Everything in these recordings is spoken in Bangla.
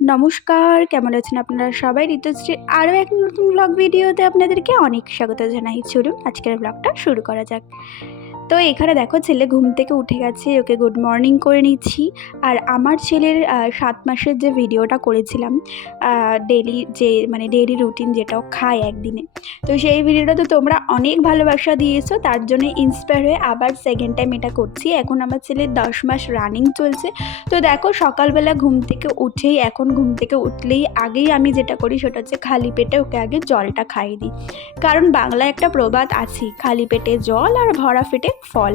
নমস্কার, কেমন আছেন আপনারা সবাই? ঋতুশ্রী আরও এক নতুন ব্লগ ভিডিওতে আপনাদেরকে অনেক স্বাগত জানাই। চলুন আজকের ব্লগটা শুরু করা যাক। তো এখানে দেখো ছেলে ঘুম থেকে উঠে গেছে, ওকে গুড মর্নিং করে নিচ্ছি। আর আমার ছেলের সাত মাসের যে ভিডিওটা করেছিলাম ডেলি যে মানে ডেলি রুটিন যেটা খায় একদিনে। তো সেই ভিডিওটা তো তোমরা অনেক ভালোবাসা দিয়েছ, তার জন্য ইন্সপায়ার হয়ে আবার সেকেন্ড টাইম এটা করছি। এখন আমার ছেলের দশ মাস রানিং চলছে। তো দেখো সকালবেলা ঘুম থেকে উঠেই, এখন ঘুম থেকে উঠলেই আগেই আমি যেটা করি সেটা হচ্ছে খালি পেটে ওকে আগে জলটা খাইয়ে দিই। কারণ বাংলায় একটা প্রবাদ আছে খালি পেটে জল আর ভরা পেটে ফল।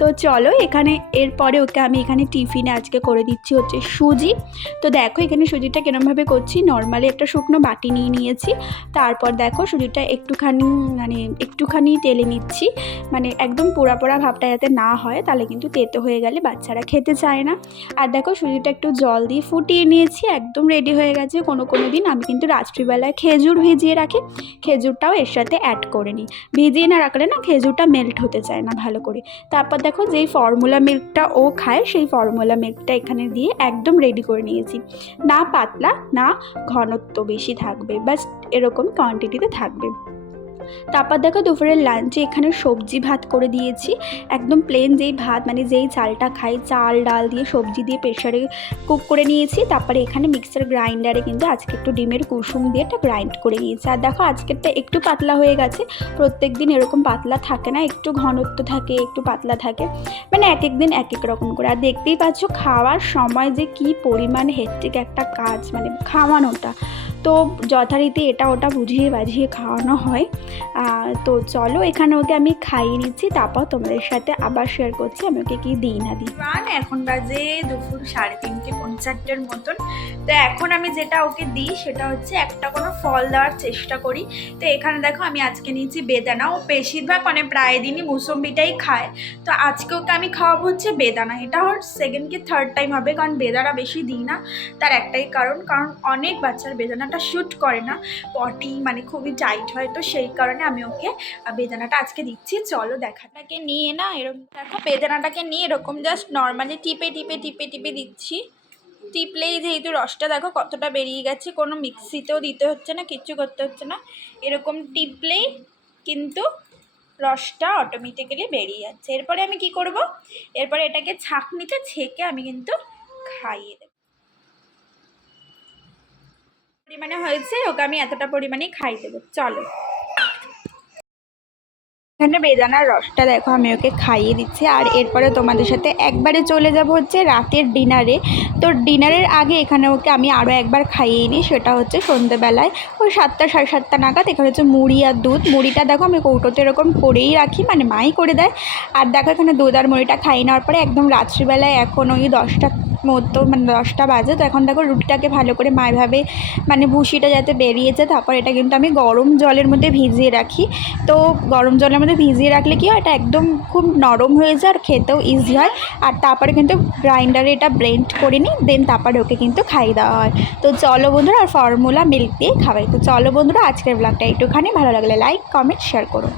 তো চলো এখানে, এরপরে ওকে আমি এখানে টিফিনে আজকে করে দিচ্ছি হচ্ছে সুজি। তো দেখো এখানে সুজিটা কিরমভাবে করছি। নর্মালি একটা শুকনো বাটি নিয়ে নিয়েছি। তারপর দেখো সুজিটা একটুখানি মানে একটুখানি তেলে নিচ্ছি। মানে একদম পোড়া পোড়া ভাবটা যাতে না হয়, তাহলে কিন্তু তেতো হয়ে গেলে বাচ্চারা খেতে চায় না। আর দেখো সুজিটা একটু জল দিয়ে ফুটিয়ে নিয়েছি, একদম রেডি হয়ে গেছে। কোনো কোনো দিন আমি কিন্তু রাত্রিবেলায় খেজুর ভিজিয়ে রাখি। খেজুরটাও এর সাথে অ্যাড করে নিই। ভিজিয়ে না রাখলে না খেজুরটা মেল্ট হতে চায় না ভালো। করে। তারপর দেখো যেই ফর্মুলা মিল্কটা ও খায়, সেই ফর্মুলা মিল্কটা এখানে দিয়ে একদম রেডি করে নিয়েছি। না পাতলা, না ঘনত্ব বেশি থাকবে বাস এরকম কোয়ান্টিটিতে থাকবে। তারপর দেখো দুপুরের লাঞ্চে এখানে সবজি ভাত করে দিয়েছি। একদম প্লেন যেই ভাত মানে যেই চালটা খাই, চাল, ডাল দিয়ে সবজি দিয়ে প্রেশারে কুক করে নিয়েছি। তারপরে এখানে মিক্সার গ্রাইন্ডারে কিন্তু আজকে একটু ডিমের কুসুম দিয়ে একটা গ্রাইন্ড করে নিয়েছি। আর দেখো আজকেরটা একটু পাতলা হয়ে গেছে। প্রত্যেক দিন এরকম পাতলা থাকে না, একটু ঘনত্ব থাকে, একটু পাতলা থাকে। মানে এক এক দিন এক এক রকম করে। আর দেখতেই পাচ্ছ খাওয়ার সময় যে কি পরিমাণ হেক্টিক একটা কাজ মানে খাওয়ানোটা। তো যথারীতি এটা ওটা বুঝিয়ে বাঝিয়ে খাওয়ানো হয়। তো চলো এখানে ওকে আমি খাইয়ে নিচ্ছি তারপর তোমাদের সাথে আবার শেয়ার করছি, আমি ওকে কি দিই না দিই। এখন বাজে দুপুর সাড়ে তিনটে পঞ্চাশটার মতন। তো এখন আমি যেটা ওকে দিই সেটা হচ্ছে একটা কোনো ফল দেওয়ার চেষ্টা করি। তো এখানে দেখো আমি আজকে নিয়েছি বেদানা। ও বেশিরভাগ মানে প্রায় দিনই মুসম্বিটাই খায়। তো আজকে ওকে আমি খাওয়াবো হচ্ছে বেদানা। এটা ওর সেকেন্ড কি থার্ড টাইম হবে, কারণ বেদানা বেশি দিই না। তার একটাই কারণ কারণ অনেক বাচ্চার বেদানাটা শ্যুট করে না। পটি মানে খুবই টাইট হয়, তো সেই কারণে আমি ওকে বেদানাটা আজকে দিচ্ছি। চলো দেখাটাকে নিয়ে না এরকম, দেখো বেদানাটাকে নিয়ে এরকম জাস্ট নর্মালি টিপে টিপে টিপে টিপে দিচ্ছি। টিপলেই যেহেতু রসটা দেখো কতটা বেরিয়ে গেছে, কোনো মিক্সিতেও দিতে হচ্ছে না, কিচ্ছু করতে হচ্ছে না। এরকম টিপলেই কিন্তু রসটা অটোমেটিক্যালি বেরিয়ে যাচ্ছে। এরপরে আমি কি করব? এরপরে এটাকে ছাঁকনিতে ছেঁকে আমি কিন্তু খাইয়ে দেবো। পরিমাণে হয়েছে, ওকে আমি এতটা পরিমাণে খাই দেবো। চলো। এখানে বেদানার রসটা দেখো, আমি ওকে খাইয়ে দিচ্ছি। আর এরপরে তোমাদের সাথে একবারে চলে যাব হচ্ছে রাতের ডিনারে। তো ডিনারের আগে এখানে ওকে আমি আরও একবার খাইয়ে নিই, সেটা হচ্ছে সন্ধ্যেবেলায় ওই সাতটা, সাড়ে সাতটা নাগাদ এখানে হচ্ছে মুড়ি আর দুধ। মুড়িটা দেখো, আমি কৌটোতে এরকম করেই রাখি মানে মাই করে দেয়। আর দেখো এখানে দুধ আর মুড়িটা খাইয়ে নেওয়ার পরে একদম রাত্রিবেলায় এখন ওই দশটা মতো মানে দশটা বাজে, তো এখন দেখো রুটিটাকে ভালো করে মায়েভাবে মানে ভুসিটা যাতে বেরিয়ে যায় তারপর এটা কিন্তু আমি গরম জলের মধ্যে ভিজিয়ে রাখি। তো গরম জলের মধ্যে ভিজিয়ে রাখলে কি হয়, এটা একদম খুব নরম হয়ে যায় আর খেতেও ইজি হয়। আর তারপরে কিন্তু গ্রাইন্ডারে এটা ব্লেন্ড করে নিই দেন তারপরে ওকে কিন্তু খাইয়ে দেওয়া হয়। তো চলো বন্ধুরা, আর ফর্মুলা মিল্ক দিয়ে খাওয়াই তো চলো বন্ধুরা, আজকের ব্লগটা একটুখানি ভালো লাগলে লাইক কমেন্ট শেয়ার করো।